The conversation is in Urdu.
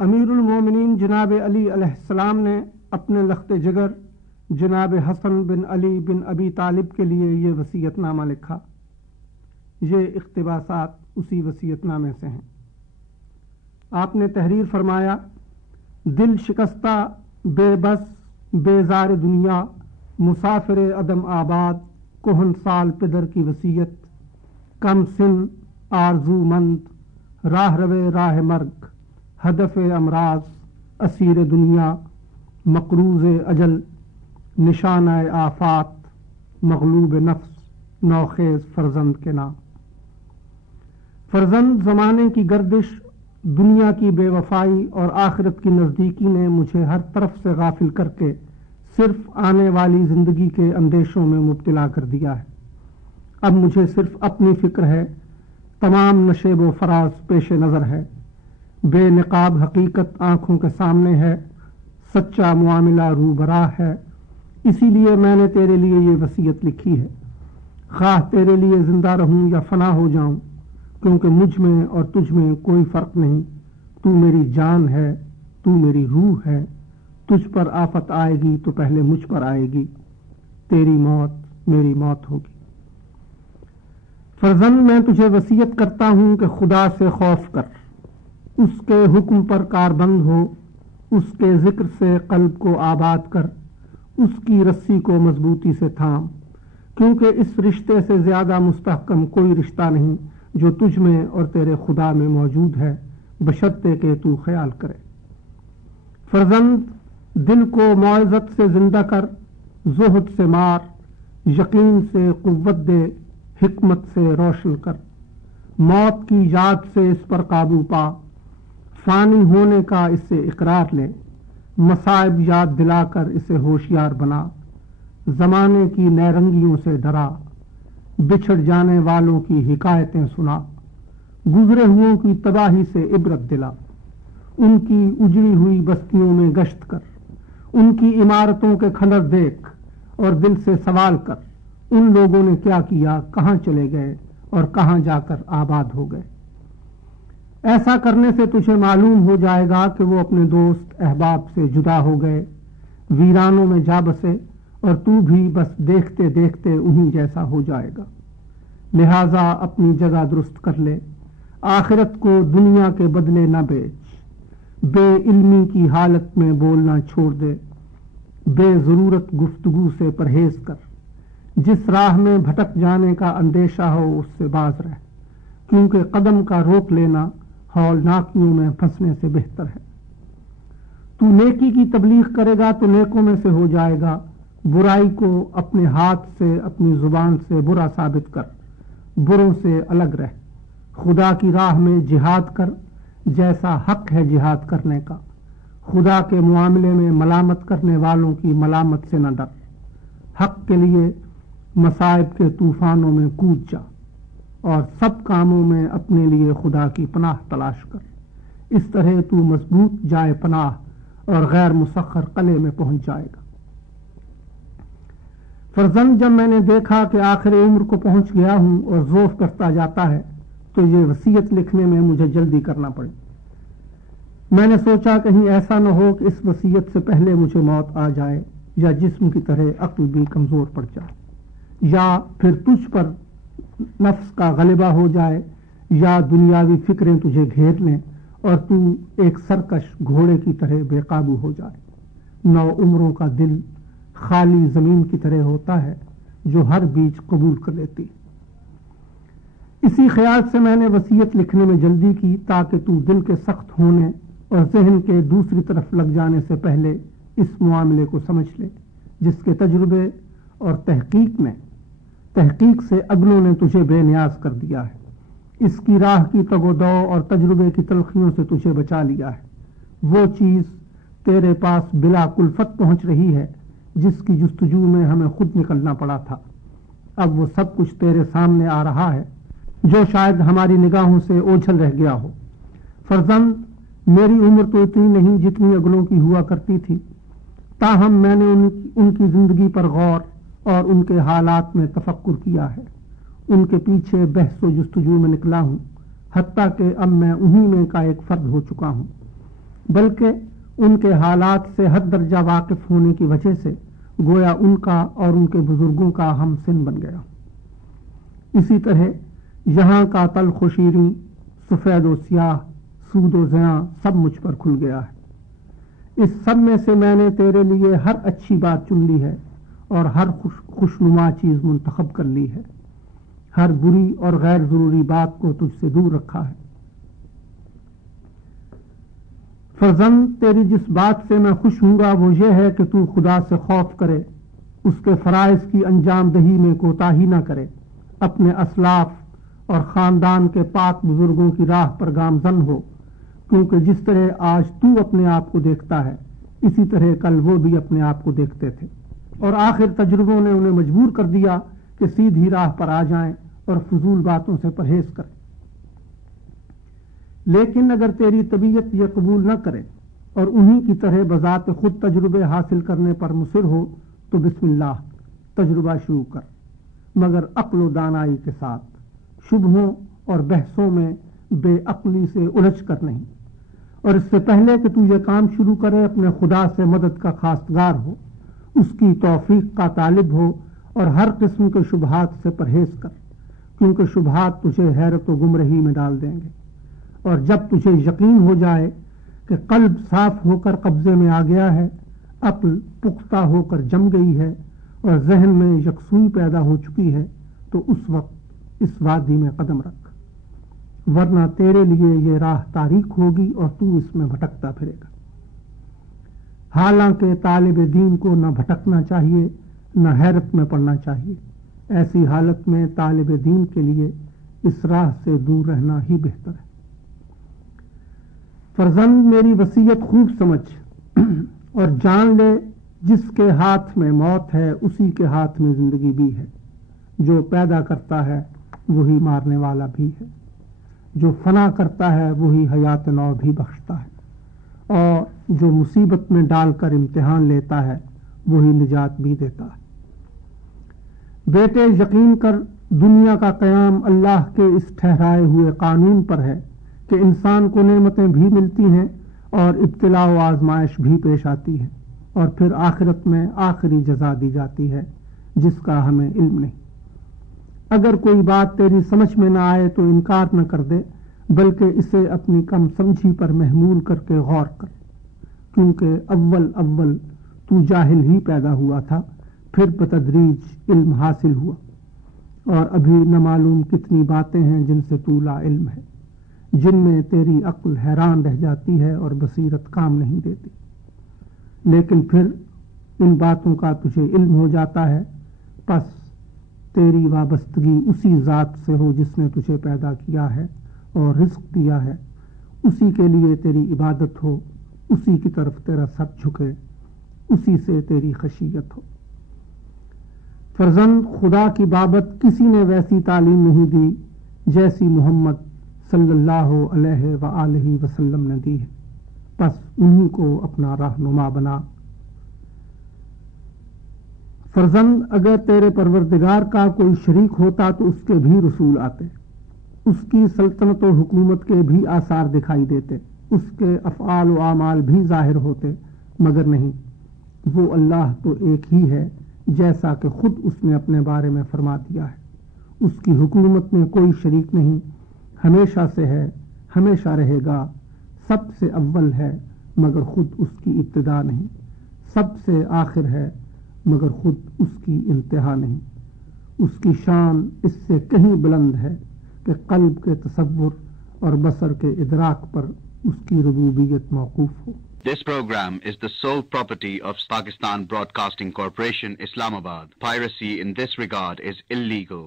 امیر المومنین جناب علی علیہ السلام نے اپنے لخت جگر جناب حسن بن علی بن ابی طالب کے لیے یہ وصیت نامہ لکھا۔ یہ اقتباسات اسی وصیت نامے سے ہیں۔ آپ نے تحریر فرمایا، دل شکستہ بے بس بیزار دنیا، مسافر عدم آباد، کہن سال پدر کی وصیت، کم سن آرزو مند، راہ روے راہ مرگ، ہدف امراض، اسیر دنیا، مقروض اجل، نشانہ آفات، مغلوب نفس، نوخیز فرزند کے نام۔ فرزند زمانے کی گردش، دنیا کی بے وفائی اور آخرت کی نزدیکی نے مجھے ہر طرف سے غافل کر کے صرف آنے والی زندگی کے اندیشوں میں مبتلا کر دیا ہے۔ اب مجھے صرف اپنی فکر ہے، تمام نشیب و فراز پیش نظر ہے، بے نقاب حقیقت آنکھوں کے سامنے ہے، سچا معاملہ روبراہ ہے۔ اسی لیے میں نے تیرے لیے یہ وصیت لکھی ہے، خواہ تیرے لیے زندہ رہوں یا فنا ہو جاؤں، کیونکہ مجھ میں اور تجھ میں کوئی فرق نہیں۔ تو میری جان ہے، تو میری روح ہے، تجھ پر آفت آئے گی تو پہلے مجھ پر آئے گی، تیری موت میری موت ہوگی۔ فرزند، میں تجھے وصیت کرتا ہوں کہ خدا سے خوف کر، اس کے حکم پر کاربند ہو، اس کے ذکر سے قلب کو آباد کر، اس کی رسی کو مضبوطی سے تھام، کیونکہ اس رشتے سے زیادہ مستحکم کوئی رشتہ نہیں جو تجھ میں اور تیرے خدا میں موجود ہے، بشرطے کہ تو خیال کرے۔ فرزند، دل کو موعظت سے زندہ کر، زہد سے مار، یقین سے قوت دے، حکمت سے روشن کر، موت کی یاد سے اس پر قابو پا، فانی ہونے کا اس سے اقرار لے، مصائب یاد دلا کر اسے ہوشیار بنا، زمانے کی نیرنگیوں سے ڈرا، بچھڑ جانے والوں کی حکایتیں سنا، گزرے ہوئوں کی تباہی سے عبرت دلا، ان کی اجڑی ہوئی بستیوں میں گشت کر، ان کی عمارتوں کے کھنڈر دیکھ اور دل سے سوال کر، ان لوگوں نے کیا کیا، کہاں چلے گئے اور کہاں جا کر آباد ہو گئے۔ ایسا کرنے سے تجھے معلوم ہو جائے گا کہ وہ اپنے دوست احباب سے جدا ہو گئے، ویرانوں میں جا بسے، اور تو بھی بس دیکھتے دیکھتے انہی جیسا ہو جائے گا۔ لہذا اپنی جگہ درست کر لے، آخرت کو دنیا کے بدلے نہ بیچ، بے علمی کی حالت میں بولنا چھوڑ دے، بے ضرورت گفتگو سے پرہیز کر، جس راہ میں بھٹک جانے کا اندیشہ ہو اس سے باز رہ، کیونکہ قدم کا روک لینا ہولناکیوں میں پھنسنے سے بہتر ہے۔ تو نیکی کی تبلیغ کرے گا تو نیکوں میں سے ہو جائے گا، برائی کو اپنے ہاتھ سے اپنی زبان سے برا ثابت کر، بروں سے الگ رہ، خدا کی راہ میں جہاد کر جیسا حق ہے جہاد کرنے کا، خدا کے معاملے میں ملامت کرنے والوں کی ملامت سے نہ ڈر، حق کے لیے مصائب کے طوفانوں میں کود جا، اور سب کاموں میں اپنے لیے خدا کی پناہ تلاش کر، اس طرح تو مضبوط جائے پناہ اور غیر مسخر قلعے میں پہنچ جائے گا۔ فرزند، جب میں نے دیکھا کہ آخر عمر کو پہنچ گیا ہوں اور ذوف کرتا جاتا ہے تو یہ وصیت لکھنے میں مجھے جلدی کرنا پڑی۔ میں نے سوچا کہیں ایسا نہ ہو کہ اس وصیت سے پہلے مجھے موت آ جائے، یا جسم کی طرح عقل بھی کمزور پڑ جائے، یا پھر تجھ پر نفس کا غلبہ ہو جائے، یا دنیاوی فکریں تجھے گھیر لیں اور تو ایک سرکش گھوڑے کی طرح بے قابو ہو جائے۔ نو عمروں کا دل خالی زمین کی طرح ہوتا ہے جو ہر بیج قبول کر لیتی۔ اسی خیال سے میں نے وصیت لکھنے میں جلدی کی، تاکہ تو دل کے سخت ہونے اور ذہن کے دوسری طرف لگ جانے سے پہلے اس معاملے کو سمجھ لے، جس کے تجربے اور تحقیق سے اگلوں نے تجھے بے نیاز کر دیا ہے، اس کی راہ کی تگ و دو اور تجربے کی تلخیوں سے تجھے بچا لیا ہے۔ وہ چیز تیرے پاس بلا کلفت پہنچ رہی ہے جس کی جستجو میں ہمیں خود نکلنا پڑا تھا۔ اب وہ سب کچھ تیرے سامنے آ رہا ہے جو شاید ہماری نگاہوں سے اوجھل رہ گیا ہو۔ فرزند، میری عمر تو اتنی نہیں جتنی اگلوں کی ہوا کرتی تھی، تاہم میں نے ان کی زندگی پر غور اور ان کے حالات میں تفکر کیا ہے، ان کے پیچھے بحث و جستجو میں نکلا ہوں، حتیٰ کہ اب میں انہی میں کا ایک فرد ہو چکا ہوں۔ بلکہ ان کے حالات سے حد درجہ واقف ہونے کی وجہ سے گویا ان کا اور ان کے بزرگوں کا ہم سن بن گیا. اسی طرح یہاں کا تلخ و شیریں، سفید و سیاہ، سود و زیاں سب مجھ پر کھل گیا ہے. اس سب میں سے میں نے تیرے لیے ہر اچھی بات چن لی ہے اور ہر خوشنما چیز منتخب کر لی ہے. ہر بری اور غیر ضروری بات کو تجھ سے دور رکھا ہے. فرزند، تیری جس بات سے میں خوش ہوں گا وہ یہ ہے کہ تو خدا سے خوف کرے، اس کے فرائض کی انجام دہی میں کوتاہی نہ کرے، اپنے اسلاف اور خاندان کے پاک بزرگوں کی راہ پر گامزن ہو، کیونکہ جس طرح آج تو اپنے آپ کو دیکھتا ہے اسی طرح کل وہ بھی اپنے آپ کو دیکھتے تھے، اور آخر تجربوں نے انہیں مجبور کر دیا کہ سیدھی راہ پر آ جائیں اور فضول باتوں سے پرہیز کریں. لیکن اگر تیری طبیعت یہ قبول نہ کرے اور انہی کی طرح بذات خود تجربے حاصل کرنے پر مصر ہو تو بسم اللہ، تجربہ شروع کر، مگر عقل و دانائی کے ساتھ، شبہوں اور بحثوں میں بے عقلی سے الجھ کر نہیں. اور اس سے پہلے کہ تو یہ کام شروع کرے اپنے خدا سے مدد کا خواستگار ہو، اس کی توفیق کا طالب ہو اور ہر قسم کے شبہات سے پرہیز کر، کیونکہ شبہات تجھے حیرت و گمراہی میں ڈال دیں گے. اور جب تجھے یقین ہو جائے کہ قلب صاف ہو کر قبضے میں آ گیا ہے، عقل پختہ ہو کر جم گئی ہے اور ذہن میں یکسوئی پیدا ہو چکی ہے، تو اس وقت اس وادی میں قدم رکھ، ورنہ تیرے لیے یہ راہ تاریک ہوگی اور تو اس میں بھٹکتا پھرے گا. حالانکہ طالب دین کو نہ بھٹکنا چاہیے نہ حیرت میں پڑنا چاہیے. ایسی حالت میں طالب دین کے لیے اس راہ سے دور رہنا ہی بہتر ہے. فرزند، میری وصیت خوب سمجھ اور جان لے، جس کے ہاتھ میں موت ہے اسی کے ہاتھ میں زندگی بھی ہے. جو پیدا کرتا ہے وہی مارنے والا بھی ہے، جو فنا کرتا ہے وہی حیات نو بھی بخشتا ہے، اور جو مصیبت میں ڈال کر امتحان لیتا ہے وہی نجات بھی دیتا ہے. بیٹے، یقین کر، دنیا کا قیام اللہ کے اس ٹھہرائے ہوئے قانون پر ہے کہ انسان کو نعمتیں بھی ملتی ہیں اور ابتلاء و آزمائش بھی پیش آتی ہے، اور پھر آخرت میں آخری جزا دی جاتی ہے جس کا ہمیں علم نہیں. اگر کوئی بات تیری سمجھ میں نہ آئے تو انکار نہ کر دے، بلکہ اسے اپنی کم سمجھی پر محمول کر کے غور کر، کیونکہ اول تو جاہل ہی پیدا ہوا تھا، پھر بتدریج علم حاصل ہوا، اور ابھی نہ معلوم کتنی باتیں ہیں جن سے تو لا علم ہے، جن میں تیری عقل حیران رہ جاتی ہے اور بصیرت کام نہیں دیتی. لیکن پھر ان باتوں کا تجھے علم ہو جاتا ہے، پس تیری وابستگی اسی ذات سے ہو جس نے تجھے پیدا کیا ہے اور رزق دیا ہے، اسی کے لیے تیری عبادت ہو، اسی کی طرف تیرا سر جھکے، اسی سے تیری خشیت ہو. فرزند، خدا کی بابت کسی نے ویسی تعلیم نہیں دی جیسی محمد صلی اللہ علیہ وآلہ وسلم نے دی ہے، پس انہی کو اپنا رہنما بنا. فرزند، اگر تیرے پروردگار کا کوئی شریک ہوتا تو اس کے بھی رسول آتے، اس کی سلطنت و حکومت کے بھی آثار دکھائی دیتے، اس کے افعال و اعمال بھی ظاہر ہوتے، مگر نہیں. وہ اللہ تو ایک ہی ہے، جیسا کہ خود اس نے اپنے بارے میں فرما دیا ہے. اس کی حکومت میں کوئی شریک نہیں، ہمیشہ سے ہے، ہمیشہ رہے گا، سب سے اول ہے مگر خود اس کی ابتدا نہیں، سب سے آخر ہے مگر خود اس کی انتہا نہیں. اس کی شان اس سے کہیں بلند ہے کہ قلب کے تصور اور بصر کے ادراک پر اس کی ربوبیت موقوف ہو. This program is the sole property of Pakistan Broadcasting Corporation, Islamabad. Piracy in this regard is illegal.